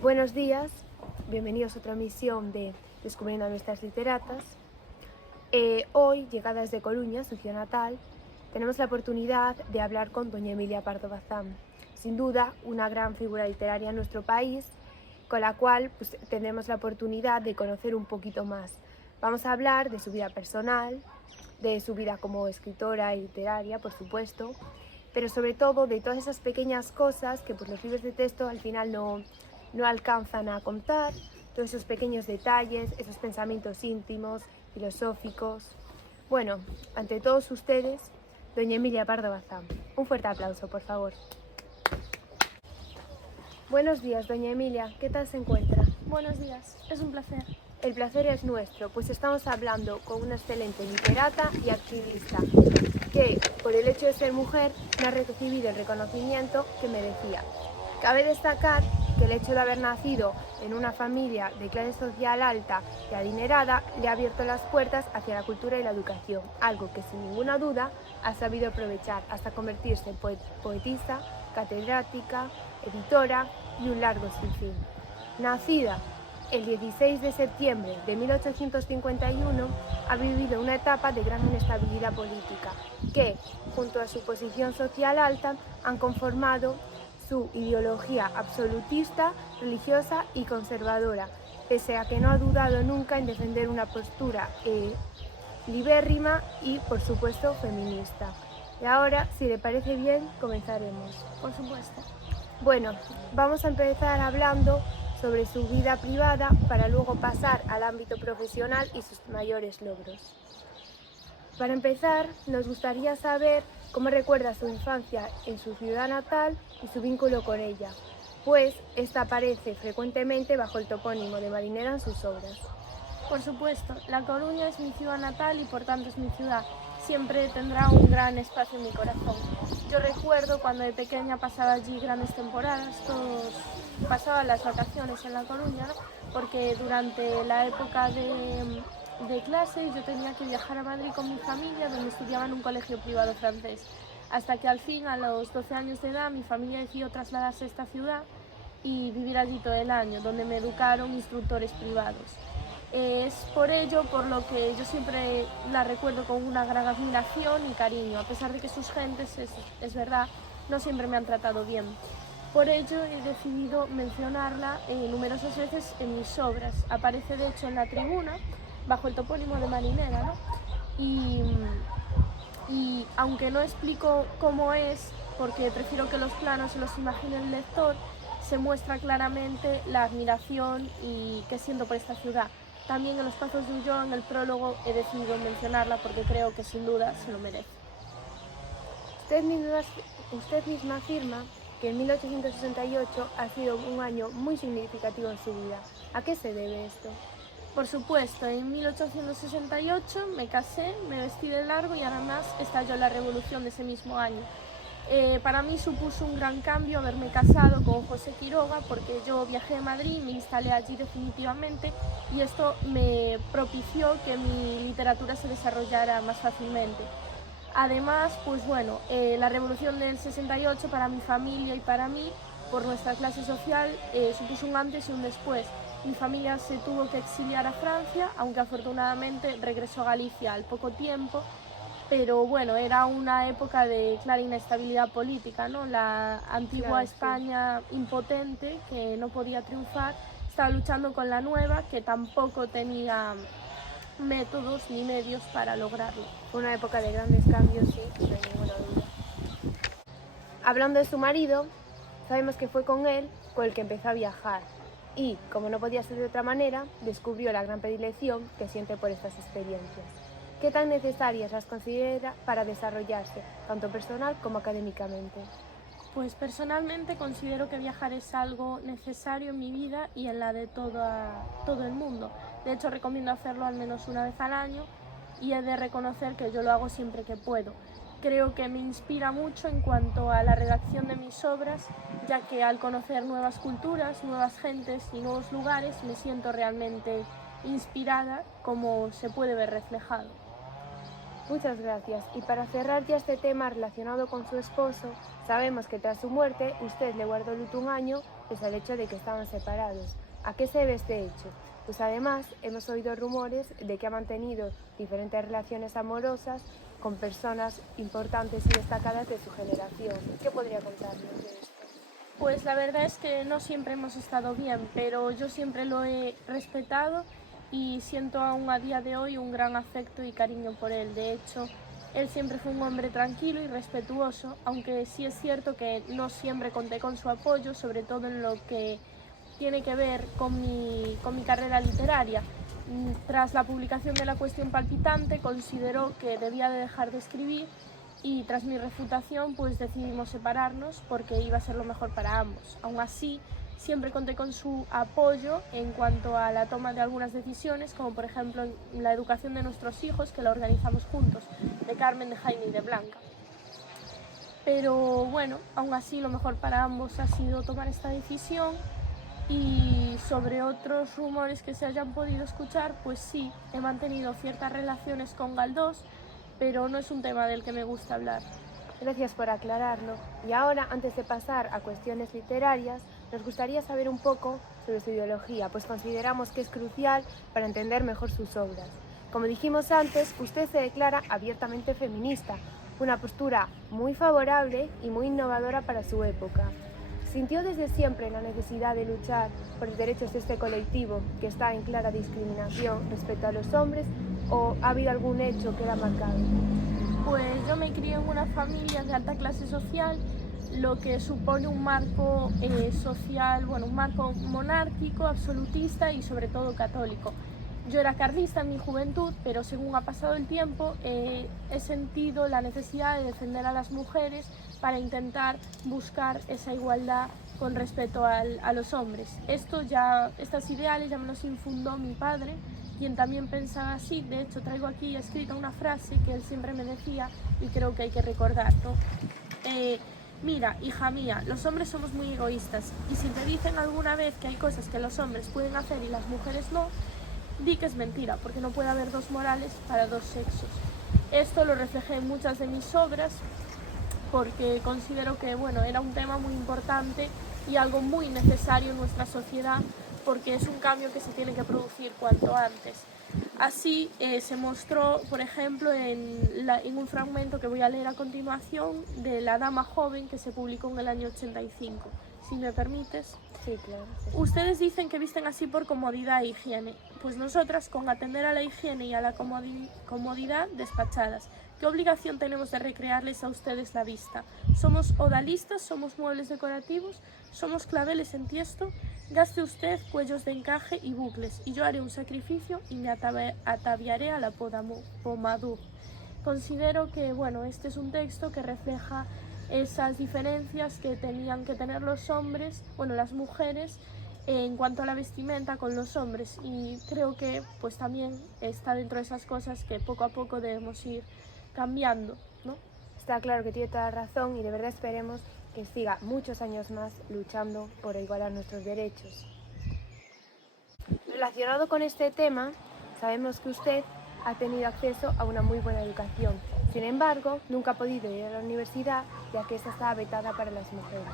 Buenos días, bienvenidos a otra emisión de Descubriendo a nuestras literatas. Hoy, llegada desde Coruña, su ciudad natal, tenemos la oportunidad de hablar con doña Emilia Pardo Bazán, sin duda una gran figura literaria en nuestro país, con la cual tendremos la oportunidad de conocer un poquito más. Vamos a hablar de su vida personal, de su vida como escritora y literaria, por supuesto, pero sobre todo de todas esas pequeñas cosas que los libros de texto al final no alcanzan a contar, todos esos pequeños detalles, esos pensamientos íntimos, filosóficos. Bueno, ante todos ustedes, doña Emilia Pardo Bazán. Un fuerte aplauso, por favor. Buenos días, doña Emilia. ¿Qué tal se encuentra? Buenos días, es un placer. El placer es nuestro, pues estamos hablando con una excelente literata y activista que, por el hecho de ser mujer, no ha recibido el reconocimiento que merecía. Cabe destacar que el hecho de haber nacido en una familia de clase social alta y adinerada le ha abierto las puertas hacia la cultura y la educación, algo que sin ninguna duda ha sabido aprovechar hasta convertirse en poetisa, catedrática, editora y un largo sinfín. Nacida el 16 de septiembre de 1851, ha vivido una etapa de gran inestabilidad política que, junto a su posición social alta, han conformado su ideología absolutista, religiosa y conservadora, pese a que no ha dudado nunca en defender una postura libérrima y, por supuesto, feminista. Y ahora, si le parece bien, comenzaremos. Por supuesto. Bueno, vamos a empezar hablando sobre su vida privada para luego pasar al ámbito profesional y sus mayores logros. Para empezar, nos gustaría saber cómo recuerda su infancia en su ciudad natal y su vínculo con ella, pues esta aparece frecuentemente bajo el topónimo de marinera en sus obras. Por supuesto, La Coruña es mi ciudad natal y por tanto es mi ciudad. Siempre tendrá un gran espacio en mi corazón. Yo recuerdo cuando de pequeña pasaba allí grandes temporadas, pasaba las vacaciones en La Coruña, ¿no? Porque durante la época de clase yo tenía que viajar a Madrid con mi familia, donde estudiaba en un colegio privado francés. Hasta que al fin, a los 12 años de edad, mi familia decidió trasladarse a esta ciudad y vivir allí todo el año, donde me educaron instructores privados. Es por ello por lo que yo siempre la recuerdo con una gran admiración y cariño, a pesar de que sus gentes, es verdad, no siempre me han tratado bien. Por ello he decidido mencionarla numerosas veces en mis obras. Aparece de hecho en La Tribuna, bajo el topónimo de marinera, ¿no? Y aunque no explico cómo es, porque prefiero que los planos se los imagine el lector, se muestra claramente la admiración y que siento por esta ciudad. También en Los Pazos de Ulló, en el prólogo, he decidido mencionarla porque creo que sin duda se lo merece. Usted misma afirma que en 1868 ha sido un año muy significativo en su vida. ¿A qué se debe esto? Por supuesto, en 1868 me casé, me vestí de largo y además estalló la revolución de ese mismo año. Para mí supuso un gran cambio haberme casado con José Quiroga, porque yo viajé a Madrid, me instalé allí definitivamente y esto me propició que mi literatura se desarrollara más fácilmente. Además, pues bueno, la revolución del 68 para mi familia y para mí, por nuestra clase social, supuso un antes y un después. Mi familia se tuvo que exiliar a Francia, aunque afortunadamente regresó a Galicia al poco tiempo. Pero bueno, era una época de clara inestabilidad política, ¿no? La antigua España impotente, que no podía triunfar, estaba luchando con la nueva, que tampoco tenía métodos ni medios para lograrlo. Una época de grandes cambios, sí, no hay ninguna duda. Hablando de su marido, sabemos que fue con él con el que empezó a viajar y, como no podía ser de otra manera, descubrió la gran predilección que siente por estas experiencias. ¿Qué tan necesarias las considera para desarrollarse, tanto personal como académicamente? Pues personalmente considero que viajar es algo necesario en mi vida y en la de todo el mundo. De hecho, recomiendo hacerlo al menos una vez al año y he de reconocer que yo lo hago siempre que puedo. Creo que me inspira mucho en cuanto a la redacción de mis obras, ya que al conocer nuevas culturas, nuevas gentes y nuevos lugares me siento realmente inspirada, como se puede ver reflejado. Muchas gracias. Y para cerrar ya este tema relacionado con su esposo, sabemos que tras su muerte usted le guardó luto un año pese al hecho de que estaban separados. ¿A qué se debe este hecho? Pues además hemos oído rumores de que ha mantenido diferentes relaciones amorosas con personas importantes y destacadas de su generación. ¿Qué podría contarnos de esto? Pues la verdad es que no siempre hemos estado bien, pero yo siempre lo he respetado y siento aún a día de hoy un gran afecto y cariño por él. De hecho, él siempre fue un hombre tranquilo y respetuoso, aunque sí es cierto que no siempre conté con su apoyo, sobre todo en lo que tiene que ver con mi carrera literaria. Tras la publicación de La cuestión palpitante, consideró que debía de dejar de escribir y tras mi refutación pues decidimos separarnos porque iba a ser lo mejor para ambos. Aún así, siempre conté con su apoyo en cuanto a la toma de algunas decisiones, como por ejemplo la educación de nuestros hijos, que la organizamos juntos, de Carmen, de Jaime y de Blanca. Pero bueno, aún así lo mejor para ambos ha sido tomar esta decisión. Y sobre otros rumores que se hayan podido escuchar, pues sí, he mantenido ciertas relaciones con Galdós, pero no es un tema del que me gusta hablar. Gracias por aclararlo. Y ahora, antes de pasar a cuestiones literarias, nos gustaría saber un poco sobre su ideología, pues consideramos que es crucial para entender mejor sus obras. Como dijimos antes, usted se declara abiertamente feminista, una postura muy favorable y muy innovadora para su época. ¿Sintió desde siempre la necesidad de luchar por los derechos de este colectivo que está en clara discriminación respecto a los hombres o ha habido algún hecho que la ha marcado? Pues yo me crié en una familia de alta clase social, lo que supone un marco social, bueno, un marco monárquico, absolutista y sobre todo católico. Yo era carlista en mi juventud, pero según ha pasado el tiempo he sentido la necesidad de defender a las mujeres para intentar buscar esa igualdad con respecto a los hombres. Estas ideales ya me los infundó mi padre, quien también pensaba así. De hecho, traigo aquí escrita una frase que él siempre me decía y creo que hay que recordar, ¿no? Mira, hija mía, los hombres somos muy egoístas y si te dicen alguna vez que hay cosas que los hombres pueden hacer y las mujeres no, di que es mentira, porque no puede haber dos morales para dos sexos. Esto lo reflejé en muchas de mis obras porque considero que bueno, era un tema muy importante y algo muy necesario en nuestra sociedad porque es un cambio que se tiene que producir cuanto antes. Así se mostró, por ejemplo, en un fragmento que voy a leer a continuación de La dama joven, que se publicó en el año 85. Si me permites. Sí, claro. Sí. Ustedes dicen que visten así por comodidad e higiene. Pues nosotras, con atender a la higiene y a la comodidad, despachadas. ¿Qué obligación tenemos de recrearles a ustedes la vista? ¿Somos odalistas? ¿Somos muebles decorativos? ¿Somos claveles en tiesto? Gaste usted cuellos de encaje y bucles, y yo haré un sacrificio y me ataviaré a la pomadur. Considero que bueno, este es un texto que refleja esas diferencias que tenían que tener los hombres, bueno, las mujeres, en cuanto a la vestimenta con los hombres, y creo que pues también está dentro de esas cosas que poco a poco debemos ir cambiando, ¿no? Está claro que tiene toda razón y de verdad esperemos que siga muchos años más luchando por igualar nuestros derechos. Relacionado con este tema, sabemos que usted ha tenido acceso a una muy buena educación. Sin embargo, nunca ha podido ir a la universidad ya que esta estaba vetada para las mujeres.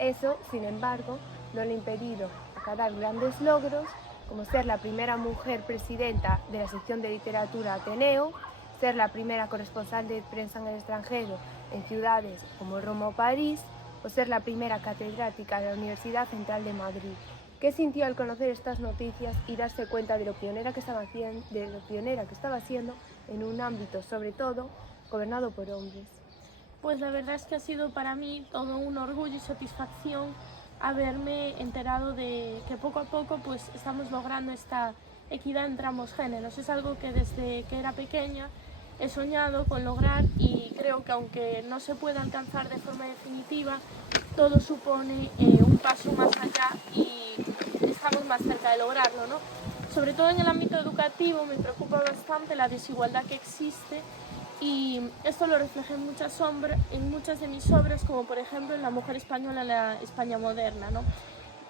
Eso, sin embargo, no le ha impedido acabar grandes logros como ser la primera mujer presidenta de la sección de literatura Ateneo, ser la primera corresponsal de prensa en el extranjero en ciudades como Roma o París, o ser la primera catedrática de la Universidad Central de Madrid. ¿Qué sintió al conocer estas noticias y darse cuenta de lo pionera que estaba siendo en un ámbito, sobre todo, gobernado por hombres? Pues la verdad es que ha sido para mí todo un orgullo y satisfacción haberme enterado de que poco a poco pues estamos logrando esta equidad entre ambos géneros. Es algo que desde que era pequeña he soñado con lograr y creo que aunque no se pueda alcanzar de forma definitiva, todo supone un paso más allá y estamos más cerca de lograrlo, ¿no? Sobre todo en el ámbito educativo me preocupa bastante la desigualdad que existe y esto lo reflejé en muchas de mis obras, como por ejemplo en La mujer española en la España moderna, ¿no?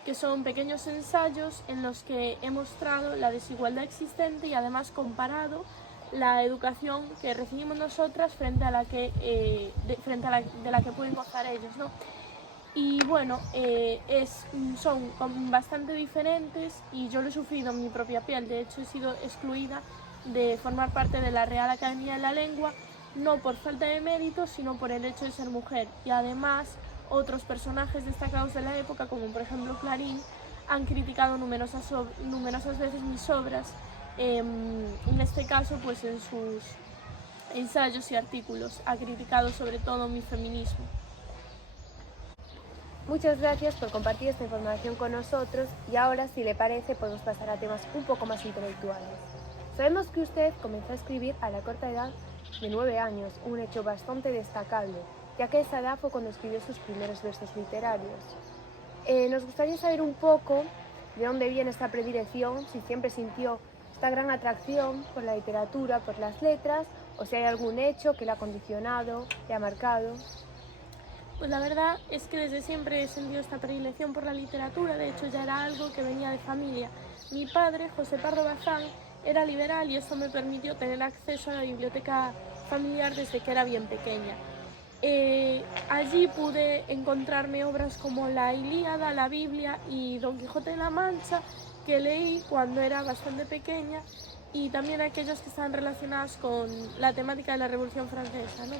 Que son pequeños ensayos en los que he mostrado la desigualdad existente y además comparado la educación que recibimos nosotras frente a la que, de la que pueden gozar ellos, ¿no? Y bueno, son bastante diferentes y yo lo he sufrido en mi propia piel. De hecho, he sido excluida de formar parte de la Real Academia de la Lengua, no por falta de mérito, sino por el hecho de ser mujer. Y además, otros personajes destacados de la época, como por ejemplo Clarín, han criticado numerosas veces mis obras, en este caso pues en sus ensayos y artículos. Ha criticado sobre todo mi feminismo. Muchas gracias por compartir esta información con nosotros y ahora, si le parece, podemos pasar a temas un poco más intelectuales. Sabemos que usted comenzó a escribir a la corta edad de 9 años, un hecho bastante destacable, ya que esa edad fue cuando escribió sus primeros versos literarios. Nos gustaría saber un poco de dónde viene esta predilección, si siempre sintió esta gran atracción por la literatura, por las letras, o si hay algún hecho que le ha condicionado, le ha marcado. Pues la verdad es que desde siempre he sentido esta predilección por la literatura. De hecho, ya era algo que venía de familia. Mi padre, José Pardo Bazán, era liberal y eso me permitió tener acceso a la biblioteca familiar desde que era bien pequeña. Allí pude encontrarme obras como la Ilíada, la Biblia y Don Quijote de la Mancha, que leí cuando era bastante pequeña, y también aquellas que estaban relacionadas con la temática de la Revolución Francesa, ¿no?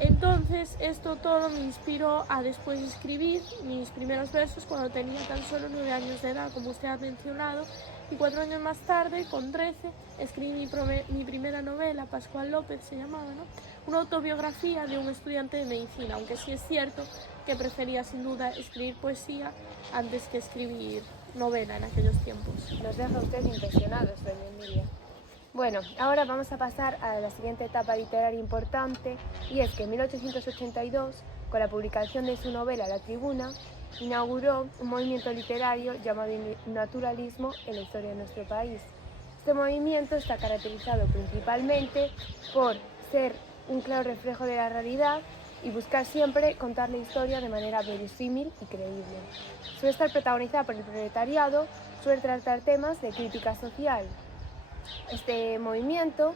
Entonces esto todo me inspiró a después escribir mis primeros versos cuando tenía tan solo 9 años de edad, como usted ha mencionado, y 4 años más tarde, con 13, escribí mi primera novela, Pascual López se llamaba, ¿no? Una autobiografía de un estudiante de medicina, aunque sí es cierto que prefería sin duda escribir poesía antes que escribir novela en aquellos tiempos. Nos deja usted impresionados, doña Emilia. Bueno, ahora vamos a pasar a la siguiente etapa literaria importante, y es que en 1882, con la publicación de su novela La Tribuna, inauguró un movimiento literario llamado naturalismo en la historia de nuestro país. Este movimiento está caracterizado principalmente por ser un claro reflejo de la realidad y buscar siempre contar la historia de manera verosímil y creíble. Suele estar protagonizada por el proletariado, suele tratar temas de crítica social. Este movimiento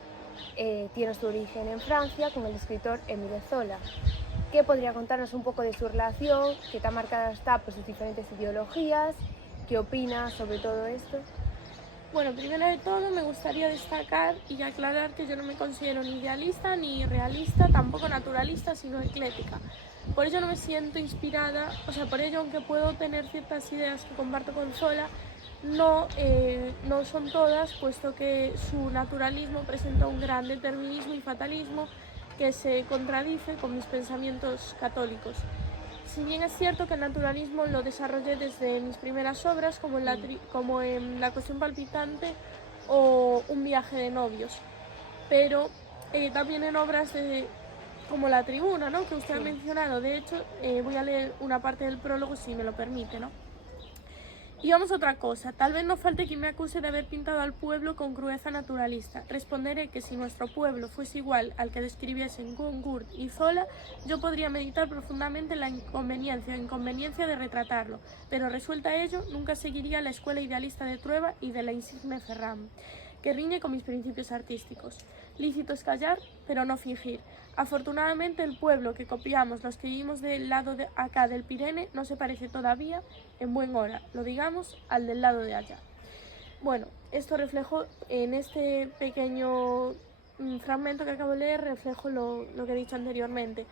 tiene su origen en Francia con el escritor Émile Zola. ¿Qué podría contarnos un poco de su relación? ¿Qué tan marcada está por sus diferentes ideologías? ¿Qué opina sobre todo esto? Bueno, primero de todo me gustaría destacar y aclarar que yo no me considero ni idealista ni realista, tampoco naturalista, sino ecléctica. Por ello no me siento inspirada, por ello aunque puedo tener ciertas ideas que comparto con Zola, no son todas, puesto que su naturalismo presenta un gran determinismo y fatalismo que se contradice con mis pensamientos católicos. Si bien es cierto que el naturalismo lo desarrollé desde mis primeras obras, como en La cuestión palpitante o Un viaje de novios, pero también en obras como La tribuna, ¿no?, que usted ha mencionado. De hecho, voy a leer una parte del prólogo si me lo permite, ¿no? Y vamos a otra cosa, tal vez no falte quien me acuse de haber pintado al pueblo con crudeza naturalista. Responderé que si nuestro pueblo fuese igual al que describiesen Goncourt y Zola, yo podría meditar profundamente en la inconveniencia o inconveniencia de retratarlo, pero resuelta ello, nunca seguiría la escuela idealista de Trueba y de la insigne Ferran, que riñe con mis principios artísticos. Lícito es callar, pero no fingir. Afortunadamente el pueblo que copiamos los que vivimos del lado de acá del Pirene no se parece todavía, en buen hora, lo digamos, al del lado de allá. Bueno, esto reflejo en este pequeño fragmento que acabo de leer, reflejo lo que he dicho anteriormente.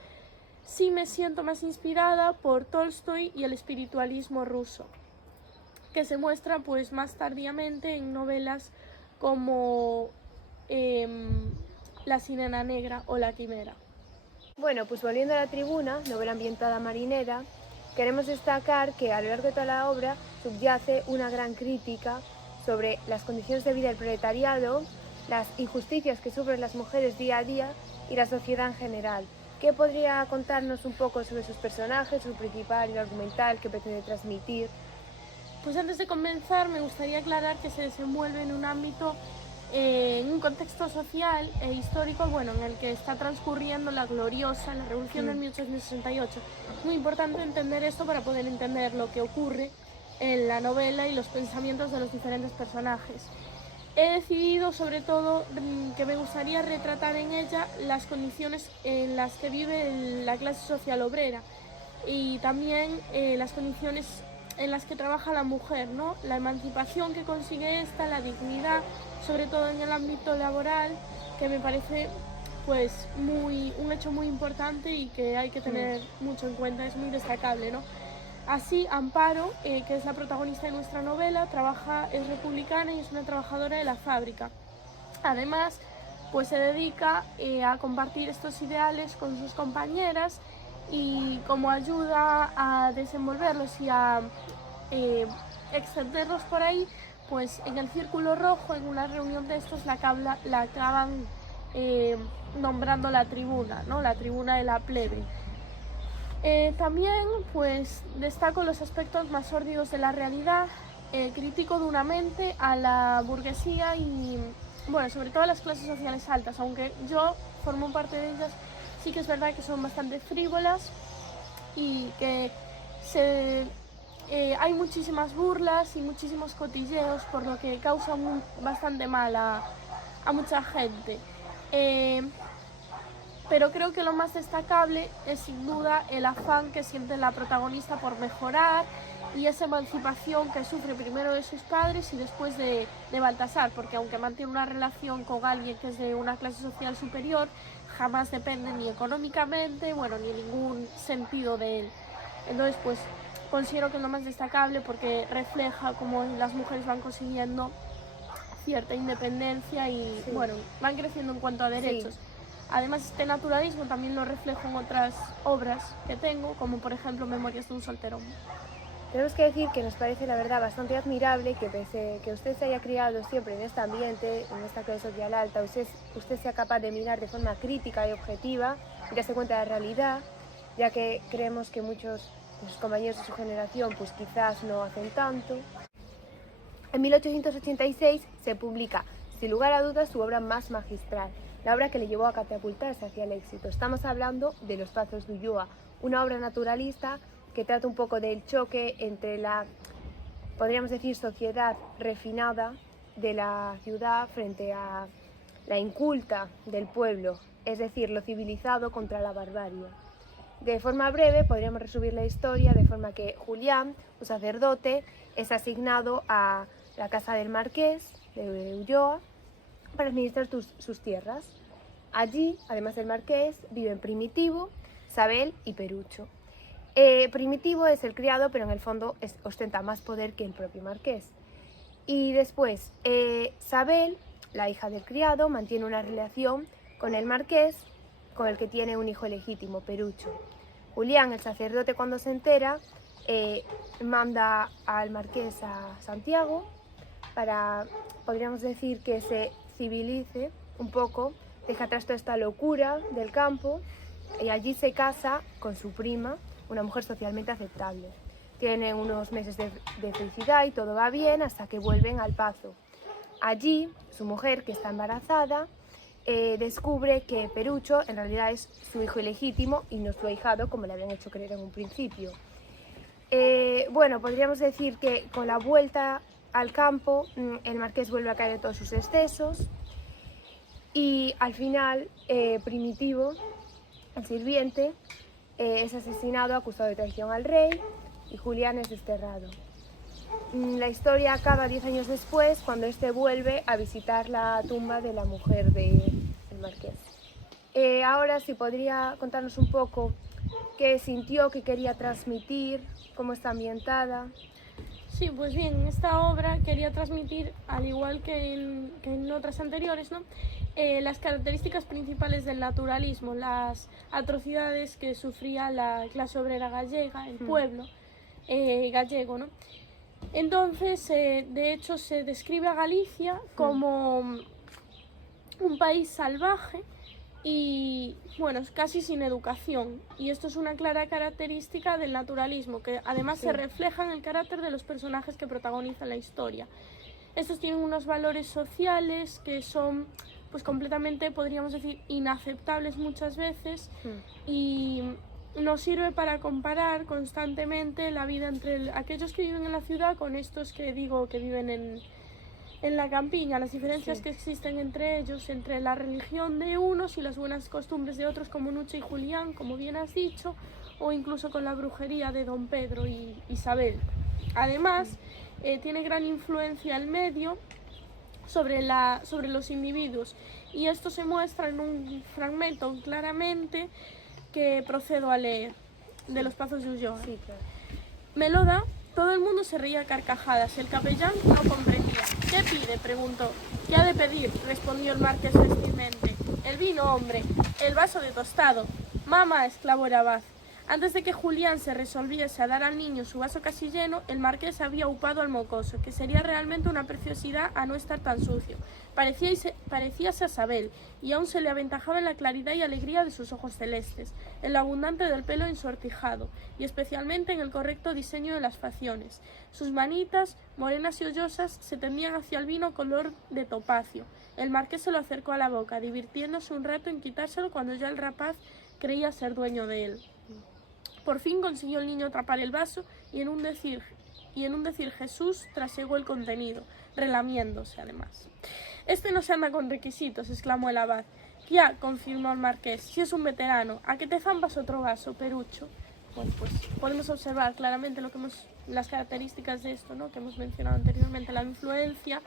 Sí me siento más inspirada por Tolstoy y el espiritualismo ruso, que se muestra pues más tardíamente en novelas como La sirena negra o La quimera. Bueno, pues volviendo a La tribuna, novela ambientada marinera, queremos destacar que a lo largo de toda la obra subyace una gran crítica sobre las condiciones de vida del proletariado, las injusticias que sufren las mujeres día a día y la sociedad en general. ¿Qué podría contarnos un poco sobre sus personajes, su principal y argumental que pretende transmitir? Pues antes de comenzar me gustaría aclarar que se desenvuelve en un ámbito, en un contexto social e histórico, en el que está transcurriendo la Revolución del 1868. Es muy importante entender esto para poder entender lo que ocurre en la novela y los pensamientos de los diferentes personajes. he decidido sobre todo que me gustaría retratar en ella las condiciones en las que vive la clase social obrera y también las condiciones en las que trabaja la mujer, ¿no? La emancipación que consigue esta, la dignidad, sobre todo en el ámbito laboral, que me parece pues un hecho muy importante y que hay que tener mucho en cuenta, es muy destacable, ¿no? Así, Amparo, que es la protagonista de nuestra novela, es republicana y es una trabajadora de la fábrica. Además, pues se dedica a compartir estos ideales con sus compañeras y como ayuda a desenvolverlos y a extenderlos por ahí, pues en el Círculo Rojo, en una reunión de estos, la acaban nombrando la tribuna, ¿no? La tribuna de la plebe. También pues destaco los aspectos más sórdidos de la realidad, critico duramente a la burguesía y bueno, sobre todo a las clases sociales altas, aunque yo formo parte de ellas, sí que es verdad que son bastante frívolas y que hay muchísimas burlas y muchísimos cotilleos, por lo que causan bastante mal a mucha gente. Pero creo que lo más destacable es sin duda el afán que siente la protagonista por mejorar y esa emancipación que sufre primero de sus padres y después de Baltasar, porque aunque mantiene una relación con alguien que es de una clase social superior, jamás depende ni económicamente, bueno, ni en ningún sentido de él. Entonces, pues considero que es lo más destacable porque refleja cómo las mujeres van consiguiendo cierta independencia y Sí. bueno, van creciendo en cuanto a derechos. Sí. Además, este naturalismo también lo reflejo en otras obras que tengo, como por ejemplo Memorias de un solterón. Tenemos que decir que nos parece la verdad bastante admirable que pese que usted se haya criado siempre en este ambiente, en esta clase social alta, usted sea capaz de mirar de forma crítica y objetiva y darse cuenta de la realidad, ya que creemos que muchos de sus compañeros de su generación pues quizás no hacen tanto. En 1886 se publica, sin lugar a dudas, su obra más magistral, la obra que le llevó a catapultarse hacia el éxito. Estamos hablando de Los Pazos de Ulloa, una obra naturalista que trata un poco del choque entre la, podríamos decir, sociedad refinada de la ciudad frente a la inculta del pueblo, es decir, lo civilizado contra la barbarie. De forma breve podríamos resumir la historia de forma que Julián, un sacerdote, es asignado a la casa del marqués de Ulloa para administrar sus tierras. Allí, además del marqués, viven Primitivo, Sabel y Perucho. Primitivo es el criado, pero en el fondo ostenta más poder que el propio marqués. Y después, Sabel, la hija del criado, mantiene una relación con el marqués, con el que tiene un hijo legítimo, Perucho. Julián, el sacerdote, cuando se entera, manda al marqués a Santiago para, podríamos decir, que se civilice un poco, deja atrás toda esta locura del campo y allí se casa con su prima, una mujer socialmente aceptable. Tienen unos meses de felicidad y todo va bien hasta que vuelven al Pazo. Allí, su mujer, que está embarazada, descubre que Perucho en realidad es su hijo ilegítimo y no su ahijado, como le habían hecho creer en un principio. Bueno, podríamos decir que con la vuelta al campo, el marqués vuelve a caer en todos sus excesos y al final Primitivo, el sirviente, es asesinado acusado de traición al rey y Julián es desterrado. La historia acaba 10 años después, cuando este vuelve a visitar la tumba de la mujer del marqués. Ahora, si podría contarnos un poco qué sintió, qué quería transmitir, cómo está ambientada. Sí, pues bien, en esta obra quería transmitir, al igual que en otras anteriores, ¿no? Las características principales del naturalismo, las atrocidades que sufría la clase obrera gallega, el pueblo gallego, ¿no? Entonces, de hecho, se describe a Galicia como un país salvaje y, bueno, casi sin educación. Y esto es una clara característica del naturalismo, que además se refleja en el carácter de los personajes que protagonizan la historia. Estos tienen unos valores sociales que son, pues, completamente, podríamos decir, inaceptables muchas veces y nos sirve para comparar constantemente la vida entre aquellos que viven en la ciudad con estos que digo que viven en la campiña, las diferencias Sí. que existen entre ellos, entre la religión de unos y las buenas costumbres de otros, como Nucha y Julián, como bien has dicho, o incluso con la brujería de Don Pedro y Isabel. Además, tiene gran influencia el medio sobre los individuos, y esto se muestra en un fragmento claramente que procedo a leer, de Los Pazos de Ulloa. Sí, claro. Meloda, todo el mundo se reía a carcajadas. El capellán no comprendía. ¿Qué pide?, preguntó. ¿Qué ha de pedir?, respondió el marqués festivamente. El vino, hombre, el vaso de tostado. Mamá, exclamó el abad. Antes de que Julián se resolviese a dar al niño su vaso casi lleno, el marqués había upado al mocoso, que sería realmente una preciosidad a no estar tan sucio. Parecíase a Isabel, y aún se le aventajaba en la claridad y alegría de sus ojos celestes, en lo abundante del pelo ensortijado, y especialmente en el correcto diseño de las facciones. Sus manitas, morenas y hoyosas, se tendían hacia el vino color de topacio. El marqués se lo acercó a la boca, divirtiéndose un rato en quitárselo cuando ya el rapaz creía ser dueño de él. Por fin consiguió el niño atrapar el vaso y en un decir Jesús trasegó el contenido, relamiéndose además. «Este no se anda con requisitos», exclamó el abad. «Ya», confirmó el marqués, «si es un veterano. ¿A qué te zampas otro vaso, Perucho?» Bueno, pues podemos observar claramente las características de esto, ¿no?, que hemos mencionado anteriormente, la influencia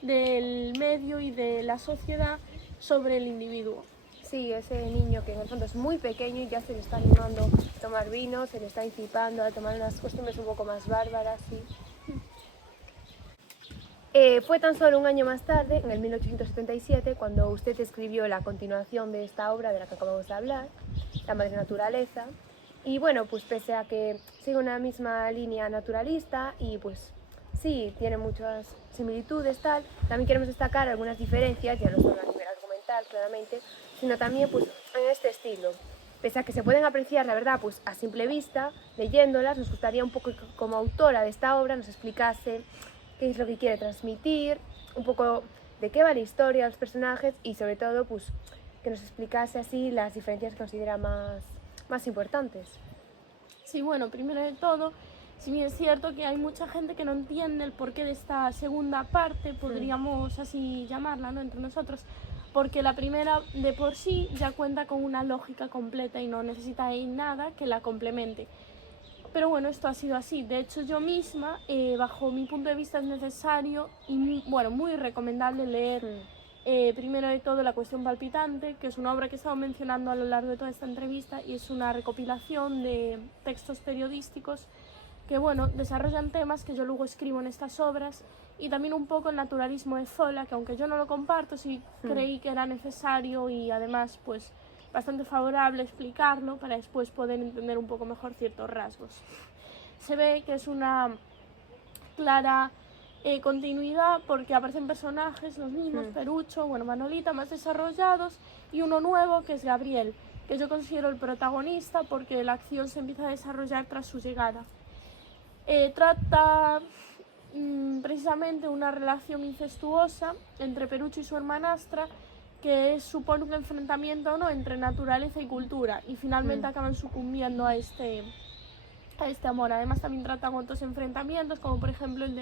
del medio y de la sociedad sobre el individuo. Sí, ese niño que en el fondo es muy pequeño y ya se le está animando a tomar vino, se le está incitando a tomar unas costumbres un poco más bárbaras, sí. Fue tan solo un año más tarde, en el 1877, cuando usted escribió la continuación de esta obra de la que acabamos de hablar, La Madre Naturaleza, y bueno, pues pese a que sigue una misma línea naturalista y pues sí, tiene muchas similitudes, tal, también queremos destacar algunas diferencias, ya no solo a nivel argumental, claramente, sino también pues en este estilo. Pese a que se pueden apreciar, la verdad, pues a simple vista, leyéndolas, nos gustaría un poco que como autora de esta obra nos explicase qué es lo que quiere transmitir, un poco de qué va la historia, los personajes y sobre todo pues que nos explicase así las diferencias que considera más importantes. Sí, bueno, primero de todo, si bien es cierto que hay mucha gente que no entiende el porqué de esta segunda parte, podríamos así llamarla, ¿no?, entre nosotros, porque la primera de por sí ya cuenta con una lógica completa y no necesita nada que la complemente. Pero bueno, esto ha sido así. De hecho, yo misma, bajo mi punto de vista, es necesario y muy recomendable leer primero de todo La Cuestión Palpitante, que es una obra que he estado mencionando a lo largo de toda esta entrevista y es una recopilación de textos periodísticos que desarrollan temas que yo luego escribo en estas obras, y también un poco el naturalismo de Zola, que aunque yo no lo comparto, sí creí que era necesario y además pues bastante favorable explicarlo para después poder entender un poco mejor ciertos rasgos. Se ve que es una clara continuidad porque aparecen personajes, los mismos, Perucho, Manolita, más desarrollados, y uno nuevo que es Gabriel, que yo considero el protagonista porque la acción se empieza a desarrollar tras su llegada. Trata precisamente una relación incestuosa entre Perucho y su hermanastra, que supone un enfrentamiento, ¿no?, entre naturaleza y cultura, y finalmente acaban sucumbiendo a este amor. Además también tratan otros enfrentamientos, como por ejemplo el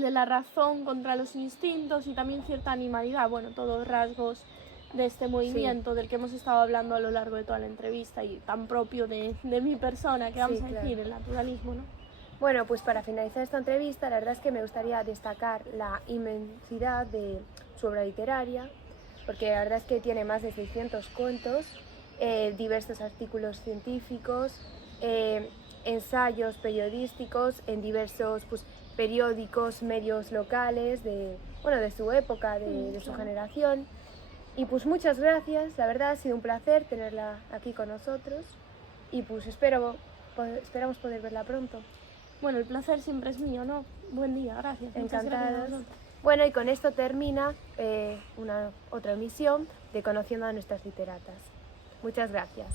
de la razón contra los instintos y también cierta animalidad, todos rasgos de este movimiento del que hemos estado hablando a lo largo de toda la entrevista y tan propio de mi persona, que vamos a decir, el naturalismo, ¿no? Bueno, pues para finalizar esta entrevista, la verdad es que me gustaría destacar la inmensidad de su obra literaria, porque la verdad es que tiene más de 600 cuentos, diversos artículos científicos, ensayos periodísticos en diversos periódicos, medios locales de su época, de su generación. Y pues muchas gracias, la verdad ha sido un placer tenerla aquí con nosotros y pues esperamos poder verla pronto. Bueno, el placer siempre es mío, ¿no? Buen día, gracias. Encantadas. Bueno, y con esto termina otra emisión de Conociendo a nuestras literatas. Muchas gracias.